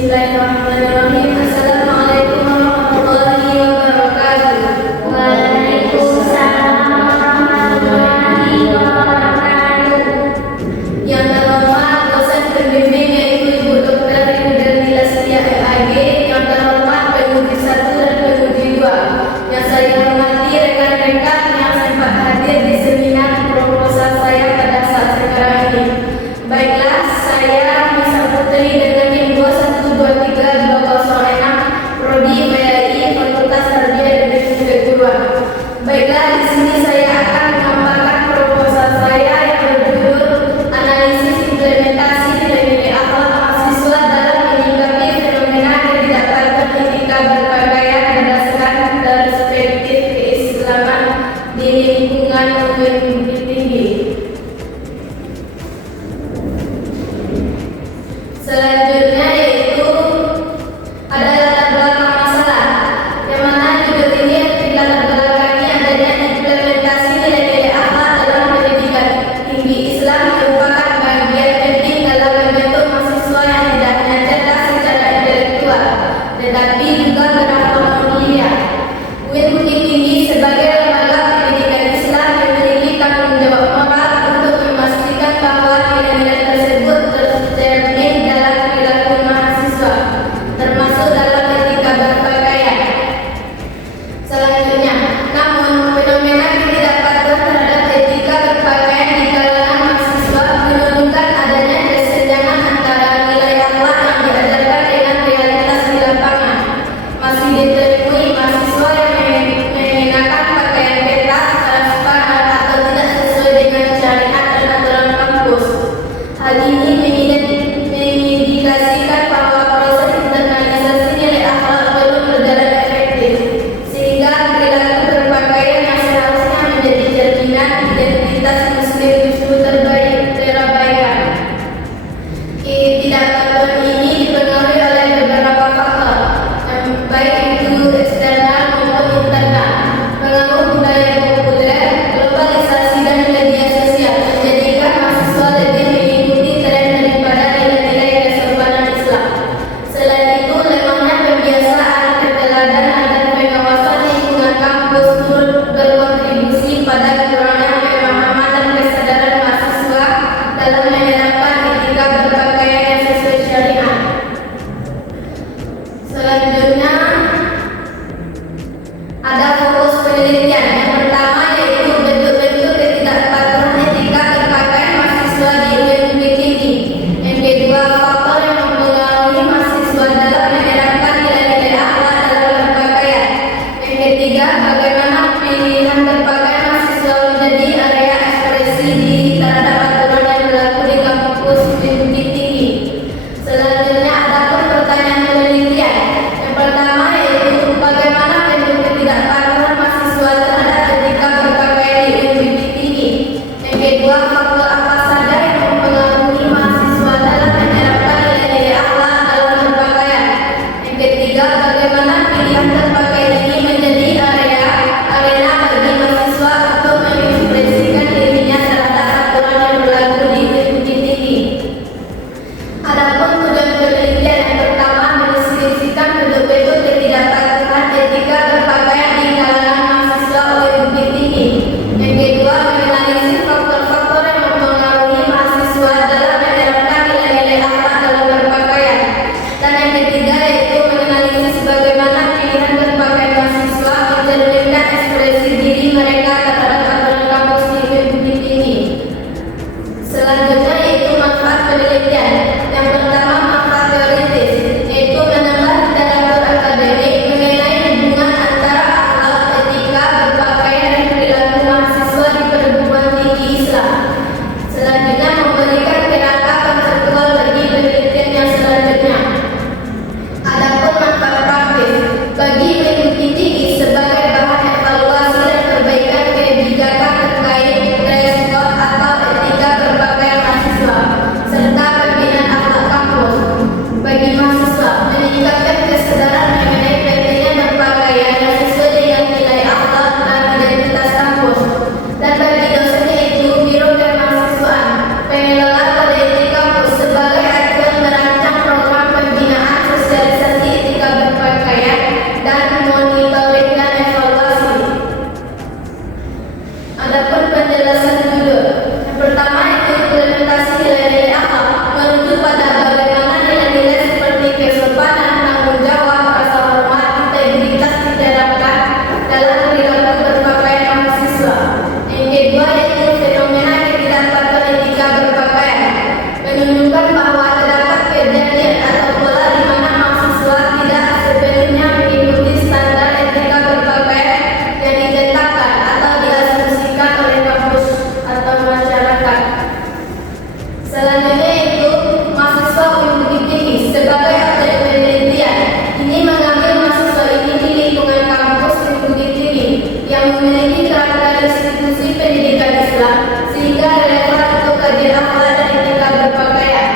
Bismillahirrahmanirrahim. Assalamualaikum warahmatullahi wabarakatuh. Waalaikumsalam warahmatullahi wabarakatuh. Yang terhormat dosen pembimbing yaitu Ibu Dr. Ridha Setia MAG, yang terhormat PMUD 1 dan PMUD 2, yang saya hormati rekan-rekan yang sempat hadir di seminar proposal saya pada saat sekarang ini. Baiklah, saya Nisa Putri dengan NIM 2123206 Prodi PAI Fakultas Tarbiyah dan Ilmu Keguruan. Baiklah, di sini saya akan memaparkan proposal saya yang berjudul Analisis Implementasi Nilai-nilai akhlak mahasiswa dalam menyikapi fenomena ketidakpastian pendidikan berpakaian berdasarkan perspektif keislaman di lingkungan pendidikan tinggi. Selanjutnya yaitu ada latar belakang masalah, yang mana judul ini dilatar belakangi adanya implementasi nilai-nilai akhlak dalam pendidikan tinggi Islam merupakan bagian penting dalam membentuk mahasiswa yang tidak hanya cerdas secara intelektual, tetapi juga bernafsu mulia. UIN Bukit Tinggi sebagai lembaga pendidikan Islam memiliki tanggung merujuk pada bagaimana nilai-nilai seperti kesopanan, tanggung jawab, rasa hormat, integritas diterapkan dalam perilaku berpakaian mahasiswa. Yang kedua yaitu fenomena ketidakpatuhan etika berpakaian, menunjukkan bahwa terdapat kejadian atau pola di mana mahasiswa tidak sepenuhnya mengikuti standar etika berpakaian yang ditetapkan atau diasumsikan oleh kampus atau masyarakat. Selanjutnya yaitu mahasiswa berbudi tinggi sebagai objek penelitian. Ini mengambil mahasiswa ini di lingkungan kampus berbudi tinggi yang memiliki karakter institusi pendidikan Islam sehingga relevan untuk kajian akhlak dan etika berpakaian.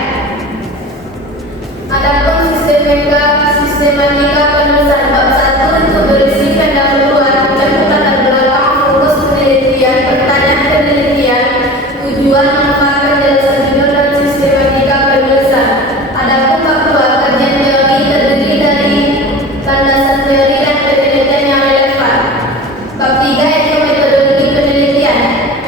Adapun sistematika penulisan bab 1 itu berisi pendahuluan dan latar belakang fokus penelitian, pertanyaan penelitian, tujuan, manfaat, penjelasan judul dan sistematika penulisan. Adapun bab 2 kajian teori terdiri dari landasan teori dan penelitian yang relevan. Bab 3 yaitu metodologi penelitian,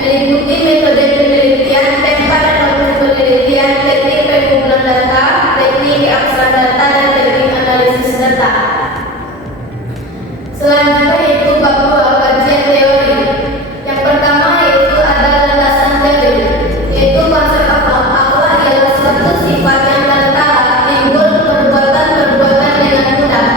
meliputi metode penelitian, tempat dan waktu penelitian, teknik pengumpulan data, teknik keabsahan data, dan teknik analisis data. Selanjutnya yaitu bab 2 kajian teori. Yang pertama yaitu ada landasan teori, yaitu konsep akhlak. Akhlak ialah suatu sifat yang tertara timbul perbuatan-perbuatan dengan mudah,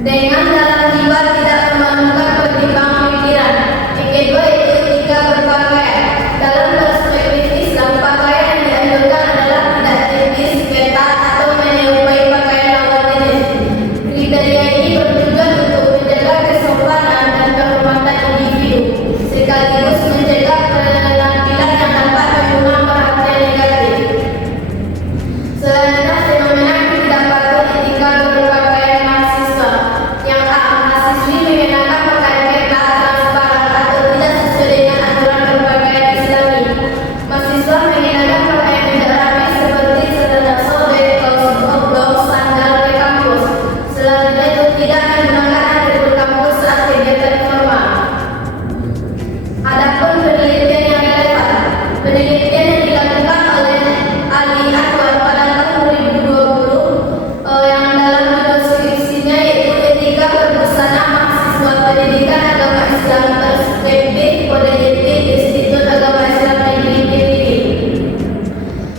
dengan dalam jiwa tidak memerlukan pertimbangan pikiran. Yang kedua yaitu etika berpakaian. Dalam perspektif Islam, pakaian yang dianjurkan adalah tidak tipis, ketat, atau menyerupai pakaian lawan jenis. Kriteria ini bertujuan untuk menjaga kesopanan dan kehormatan individu, sekaligus mencegah penampilan yang dapat mengundang perhatian negatif. Selanjutnya fenomena ketidakpatuhan etika berpakaian mahasiswa. Yang A. Mahasiswi mengenakan pakaian ketat, transparan, atau tidak sesuai dengan aturan berpakaian Islami. Mahasiswa mengenakan pakaian tidak rapi seperti celana sobek, kaos oblong, sandal ke kampus. Selanjutnya itu tidak menggunakan atribut kampus saat kegiatan formal. Adapun penelitian yang relevan, penelitian yang dilakukan oleh Ali Anwar pada tahun 2020 yang dalam judul skripsinya yaitu etika berbusana mahasiswa pendidikan agama Islam perspektif kode etik Institut Agama Islam Negeri Kediri,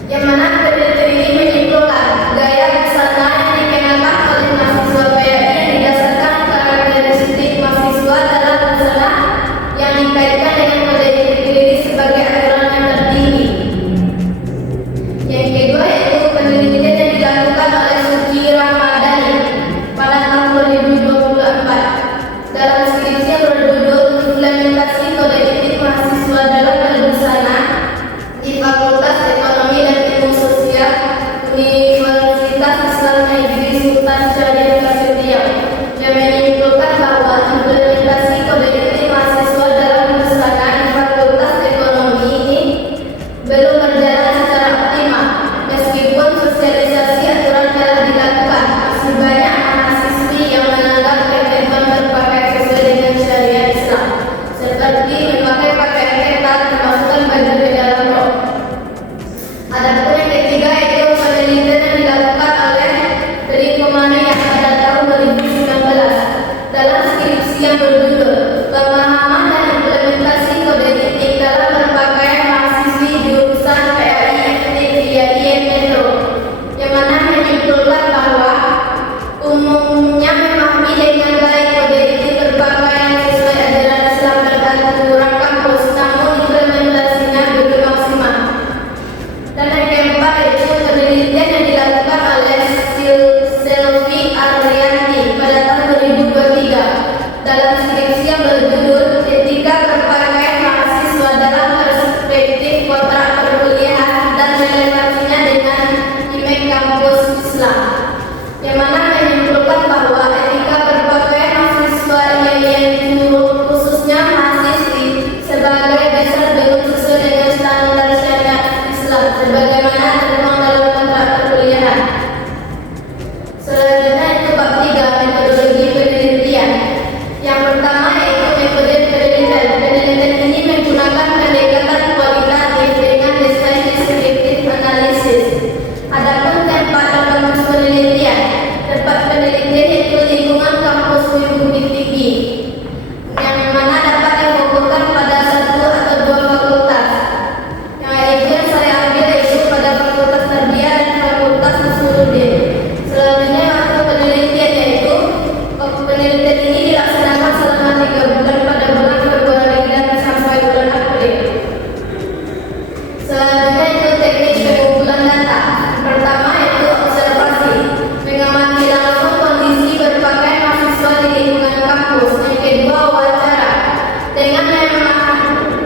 yang mana penelitian ini menyimpulkan gaya busana yang dikenakan oleh mahasiswa PAI yang didasarkan karakteristik mahasiswa dalam busana yang dikaitkan dengan kode etik Kediri sebagai aturan yang tertinggi. Yang kedua yaitu penelitian yang dilakukan oleh Suci Ramadhani pada tahun 2024 dalam skripsi yang berjudul implementasi kode etik mahasiswa dalam berbusana di Fakultas Ekonomi dan Ilmu Sosial Universitas Islam Negeri Sultan Syarif Kasutio, yang menyimpulkan bahwa implementasi kode etik mahasiswa dalam berbusana di Fakultas Ekonomi ini belum berjalan secara optimal. Meskipun sosialisasi aturan telah dilakukan, masih banyak mahasiswi yang melanggar ketentuan berpakaian sesuai dengan syariat Islam, seperti memakai pakaian ketat, memasukkan baju ke dalam rok. Adapun yang ketiga yaitu penelitian yang dilakukan oleh Tri Komani yang pada tahun 2019 dalam skripsi yang berjudul Pemahaman dan Implementasi Kode Etik dalam Berpakaian Mahasiswi Jurusan PAI FTIAIN Metro, yang mana menyimpulkan bahwa umumnya memahami dengan baik kode etik berpakaian sesuai ajaran Islam dan aturan kampus,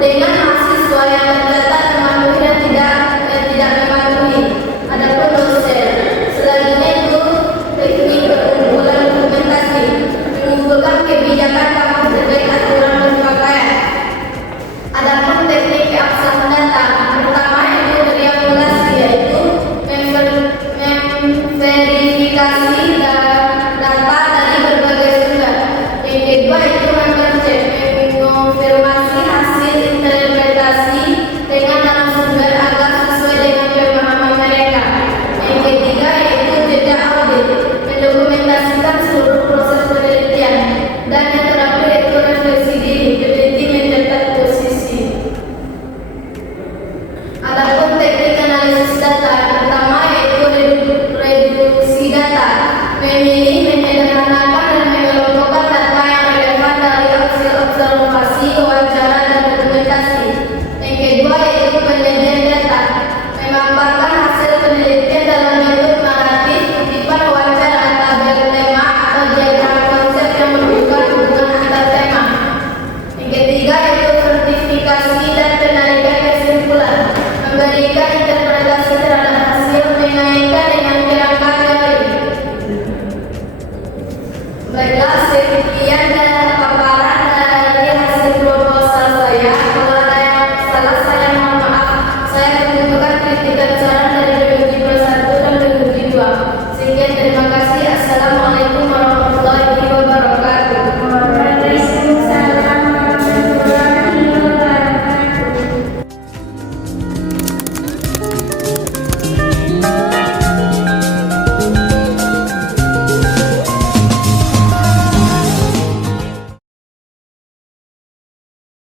dengan mahasiswa yang terdata mematuhi dan tidak mematuhi. Adapun dosen, selanjutnya itu teknik pengumpulan dokumentasi, mengumpulkan kebijakan kampus terkait aturan berpakaian. Adapun teknik keabsahan data, pertama itu triangulasi, yaitu memverifikasi data dari berbagai sumber. Yang kedua itu mengecek, mengonfirmasi hasil interpretasi dengan narasumber agar sesuai dengan pemahaman mereka. Yang ketiga yaitu jeda audit, mendokumentasikan seluruh proses penelitian. Dan yang terakhir itu refleksi diri, peneliti mencatat posisi. Adapun teknik analisis data, pertama yaitu reduksi data, memilih, menyederhanakan dan mengelompokkan data yang relevan dari hasil observasi, wawancara dan dokumentasi. Yang kedua yaitu